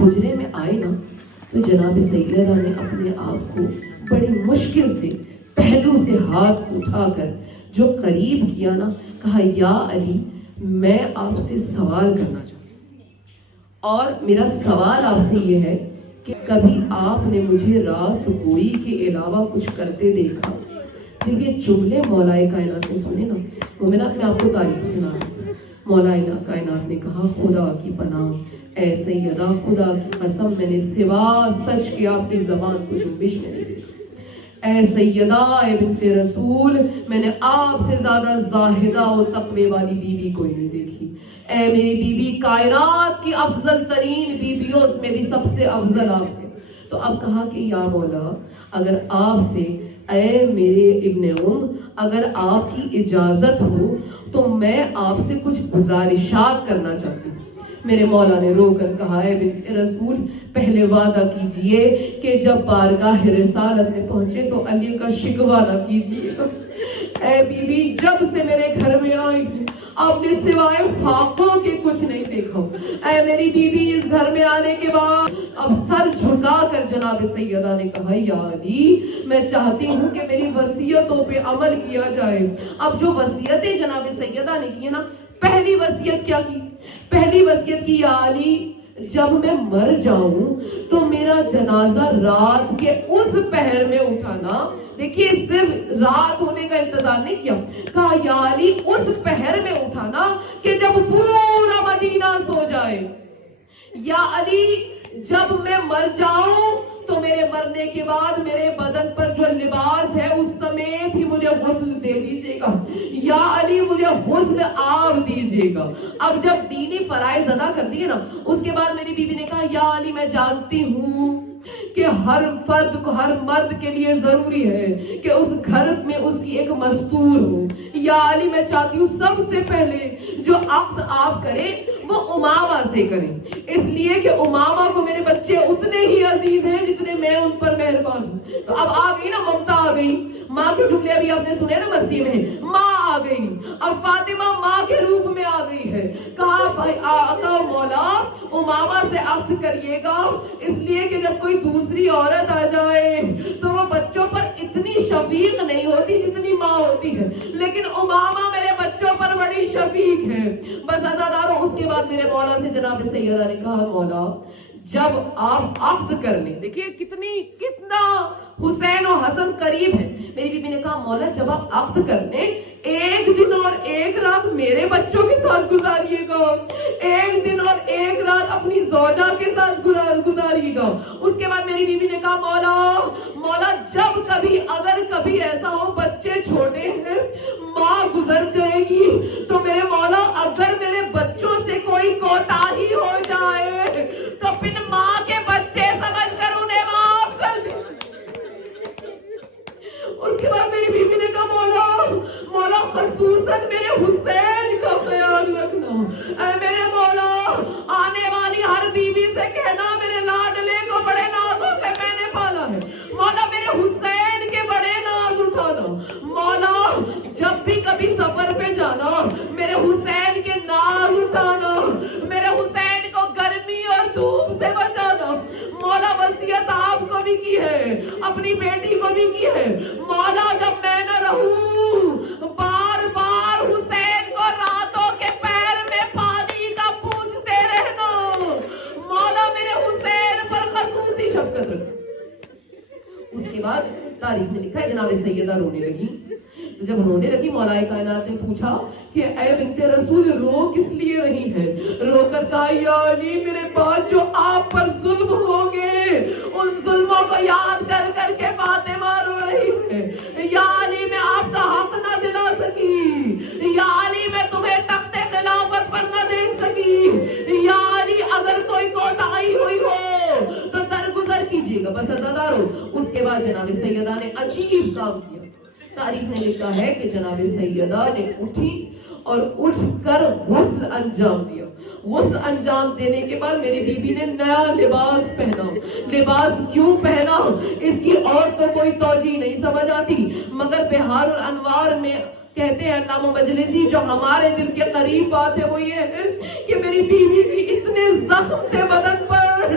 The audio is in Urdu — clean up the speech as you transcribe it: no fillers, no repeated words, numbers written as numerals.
حجرے میں آئے نا تو جناب سیدہ نے اپنے آپ کو بڑی مشکل سے پہلو سے ہاتھ اٹھا کر جو قریب کیا نا، کہا یا علی میں آپ سے سوال کرنا چاہتی ہوں، اور میرا سوال آپ سے یہ ہے کہ کبھی آپ نے مجھے راست گوئی کے علاوہ کچھ کرتے دیکھا؟ جب یہ جملے مولائے کائنات نے سنے نا، مومنات میں آپ کو تعریف سنا رہا ہوں، مولائے کائنات نے کہا خدا کی پناہ اے سیدہ، خدا کی قسم میں نے سوا سچ کے اپنی زبان کو جنبش میں نہیں دیکھا، اے سیدہ اے بنت رسول میں نے آپ سے زیادہ زاہدہ و تقوی والی بیوی کوئی نہیں دیکھی، اے میری بیوی کائنات کی افضل ترین بیویوں میں بھی سب سے افضل آپ ہیں۔ تو اب کہا کہ یا مولا اگر آپ سے، اے میرے ابن اگر آپ کی اجازت ہو تو میں آپ سے کچھ گزارشات کرنا چاہتی ہوں۔ میرے مولا نے رو کر کہا ہے بنت رسول پہلے وعدہ کیجئے کہ جب بارگاہ رسالت میں پہنچے تو علی کا شکوہ نہ کیجئے گا۔ اے بی بی جب سے میرے گھر میں آئی آپ نے سوائے فاقوں کے کچھ نہیں دیکھا، اے میری بی بی اس گھر میں آنے کے بعد اب سر جھکا کر جناب سیدہ نے کہا یا علی میں چاہتی ہوں کہ میری وصیتوں پہ عمل کیا جائے۔ اب جو وصیتیں جناب سیدہ نے کی نا، پہلی وصیت کیا کی؟ پہلی وصیت کی یا علی جب میں مر جاؤں تو میرا جنازہ رات کے اس پہر میں اٹھانا۔ دیکھیے صرف رات ہونے کا انتظار نہیں کیا، کہا یا علی اس پہر میں اٹھانا کہ جب پورا مدینہ سو جائے۔ یا علی جب میں مر جاؤں تو میرے مرنے کے بعد میرے بدن پر جو لباس ہے اس سمیت ہی مجھے غسل دے دیجیے گا، یا علی مجھے غسل آب دیجیے گا۔ اب جب دینی فرائض ادا کر دیے نا، اس کے بعد میری بیوی نے کہا یا علی میں جانتی ہوں کہ ہر فرد کو، ہر مرد کے لیے ضروری ہے کہ اس گھر میں اس کی ایک مستور ہو، یا علی میں چاہتی ہوں سب سے پہلے جو عقد آپ کریں وہ امامہ سے کریں، اس لیے کہ امامہ کو میرے بچے اتنے ہی عزیز ہیں جتنے میں ان پر مہربان ہوں۔ تو اب آ گئی نا ممتا، آ گئی ماں کے جملے ابھی آپ نے سنے نا مرثیے میں، ماں آ گئی، اب فاطمہ ماں کے روپ میں آ گئی ہے۔ کہا بھائی آقا مولا امامہ سے عقد کریے گا، اس لیے کہ جب کوئی دوسری عورت آ جائے تو وہ بچوں پر اتنی شفیق نہیں ہوتی جتنی ماں ہوتی ہے، لیکن امامہ میرے بچوں پر بڑی شفیق ہے۔ بس عزاداروں اس کے بعد میرے مولا سے جناب سیدہ نے کہا مولا جب آپ عقد کر لیں، دیکھیے کتنا حسین و حسن قریب ہے۔ میری بیوی نے کہا مولا جب آپ عقد کر لیں ایک دن اور ایک رات میرے بچوں کے ساتھ گزاریے گا، ایک دن اور ایک رات اپنی زوجہ کے ساتھ گزاریے گا۔ اس کے بعد میری بیوی نے کہا مولا جب کبھی اگر کبھی ایسا ہو بچے چھوٹے ہیں ماں گزر جائے گی تو میرے مولا اگر میرے بچوں سے کوئی کوتاہی ہو جائے تو پھر ماں کے بچے سمجھ کر انہیں معاف کر دیجیے۔ اس کے بعد میری بیوی نے کہا مولا خصوصاً میرے حسین کا خیال رکھنا، اے میرے مولا آنے والی ہر بیوی سے کہنا میرے لاڈلے کو بڑے نازوں سے میں نے پالا ہے، مولا میرے حسین کے بڑے ناز اٹھانا، مولا جب بھی کبھی سفر پہ جانا میرے حسین کے ناز اٹھانا، میرے حسین کو گرمی اور دھوپ سے بچانا۔ مولا وصیت آپ کو بھی کی ہے، اپنی بیٹی کو بھی کی ہے، مولا جب میں نہ رہوں بار بار حسین کو راتوں کے پیر میں پانی کا پوچھتے رہنا، مولا میرے حسین پر خصوصی شفقت رکھنا۔ اس کے بعد تاریخ نے لکھا ہے جناب سیدہ رونے لگی، تو جب رونے لگی مولائے کائنات نے پوچھا کہ اے بنت رسول رو کس لیے رہی ہے؟ رو کر کہا یا علی میرے پاس جو آپ پر ظلم ہو گئے ان ظلموں کو یاد کر کر کے فاطمہ رو رہی ہے، یا علی میں آپ کا حق نہ دلا سکی، یا علی میں تمہیں تخت خلافت پر نہ دیکھ سکی، یا علی اگر کوئی کوتاہی ہوئی ہو تو درگزر کیجیے گا۔ بس عزادارو اس کے بعد جناب سیدہ نے عجیب کام کیا۔ تاریخ نے لکھا ہے کہ جناب سیدہ نے اٹھی اور اٹھ کر غسل انجام دیا۔ غسل انجام دینے کے بعد میری بیوی نے نیا لباس پہنا۔ لباس کیوں پہنا اس کی اور تو کوئی توجہ نہیں سمجھ آتی، مگر بہار الانوار میں کہتے ہیں علامہ مجلسی جو ہمارے دل کے قریب بات ہے وہ یہ ہے کہ میری بیوی کی اتنے زخم تھے بدن پر